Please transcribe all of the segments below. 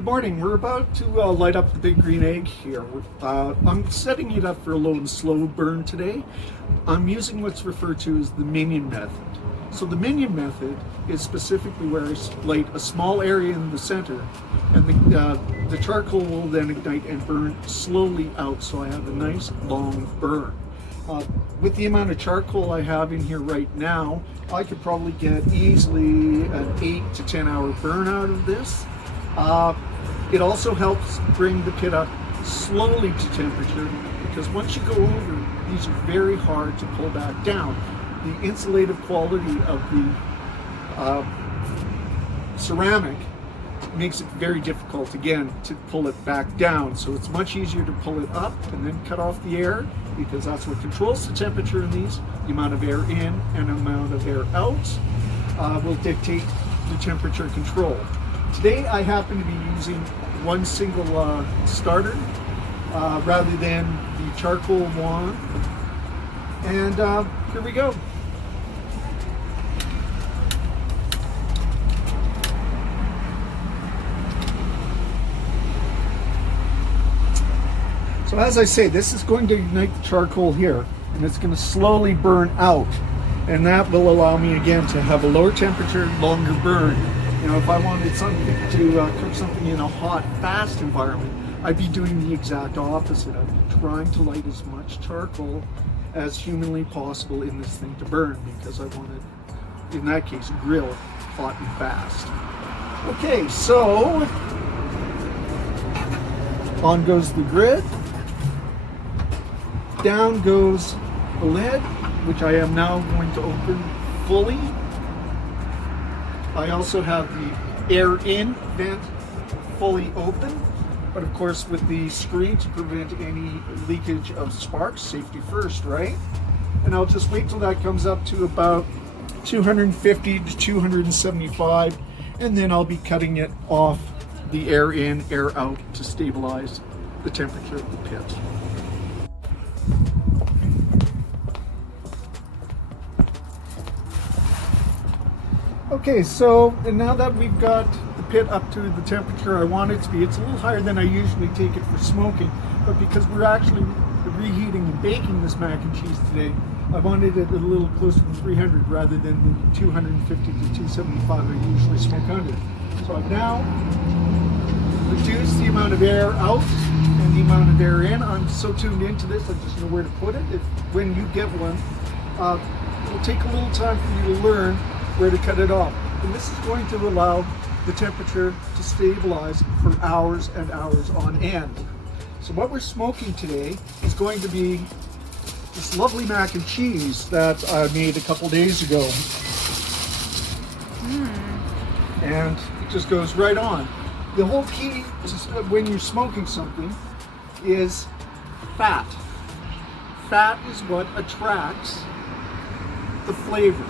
Good morning. We're about to light up the big green egg here. I'm setting it up for a low and slow burn today. I'm using what's referred to as the minion method. So the minion method is specifically where I light a small area in the center, and the charcoal will then ignite and burn slowly out, so I have a nice long burn. With the amount of charcoal I have in here right now, I could probably get easily an 8 to 10 hour burn out of this. It also helps bring the pit up slowly to temperature, because once you go over, these are very hard to pull back down. The insulative quality of the ceramic makes it very difficult, again, to pull it back down. So it's much easier to pull it up and then cut off the air, because that's what controls the temperature in these. The amount of air in and amount of air out will dictate the temperature control. Today I happen to be using one single starter rather than the charcoal wand. And here we go. So as I say, this is going to ignite the charcoal here, and it's going to slowly burn out. And that will allow me again to have a lower temperature, longer burn. You know, if I wanted something to cook something in a hot, fast environment, I'd be doing the exact opposite. I'd be trying to light as much charcoal as humanly possible in this thing to burn, because I want it, in that case, grill hot and fast. Okay, so on goes the grid, down goes the lid, which I am now going to open fully. I also have the air in vent fully open, but of course with the screen to prevent any leakage of sparks, safety first, right? And I'll just wait till that comes up to about 250 to 275, and then I'll be cutting it off the air in, air out to stabilize the temperature of the pit. Okay, so and now that we've got the pit up to the temperature I want it to be, it's a little higher than I usually take it for smoking, but because we're actually reheating and baking this mac and cheese today, I wanted it a little closer to 300 rather than the 250 to 275 I usually smoke under. So I've now reduced the amount of air out and the amount of air in. I'm so tuned into this, I just know where to put it. When you get one, it'll take a little time for you to learn where to cut it off. And this is going to allow the temperature to stabilize for hours and hours on end. So what we're smoking today is going to be this lovely mac and cheese that I made a couple days ago. And it just goes right on. The whole key when you're smoking something is fat. Fat is what attracts the flavor.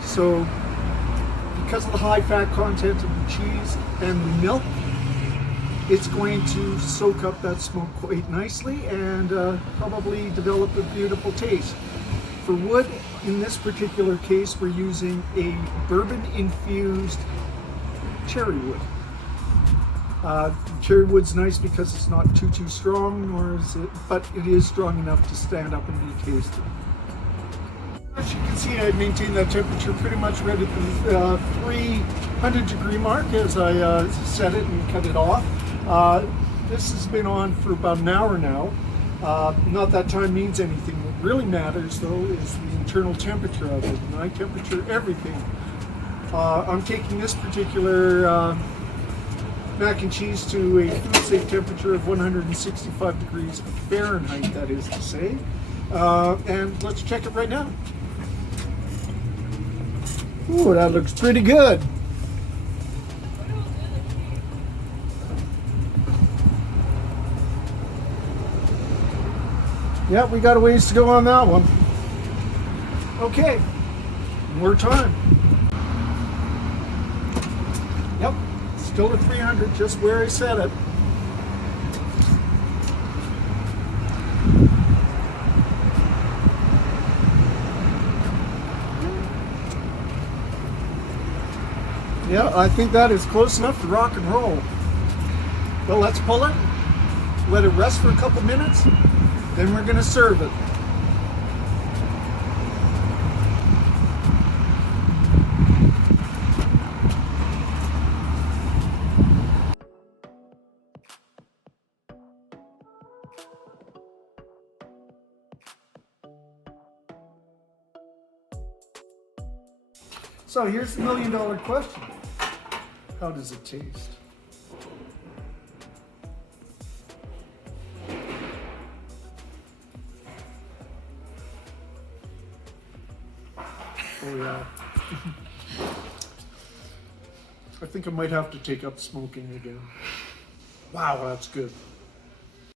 So because of the high fat content of the cheese and the milk, it's going to soak up that smoke quite nicely and probably develop a beautiful taste. For wood, in this particular case, we're using a bourbon infused cherry wood. Cherry wood's nice because it's not too strong, but it is strong enough to stand up and be tasty. As you can see, I maintained that temperature pretty much right at the 300 degree mark as I set it and cut it off. This has been on for about an hour now. Not that time means anything. What really matters though is the internal temperature of it. And I temperature everything. I'm taking this particular mac and cheese to a food safe temperature of 165 degrees Fahrenheit, that is to say. And let's check it right now. Ooh, that looks pretty good. Yep, we got a ways to go on that one. Okay, more time. Yep, still at 300, just where I set it. Yeah, I think that is close enough to rock and roll. Well, let's pull it, let it rest for a couple minutes, then we're gonna serve it. So here's the $1,000,000 question. How does it taste? Oh yeah. I think I might have to take up smoking again. Wow, that's good.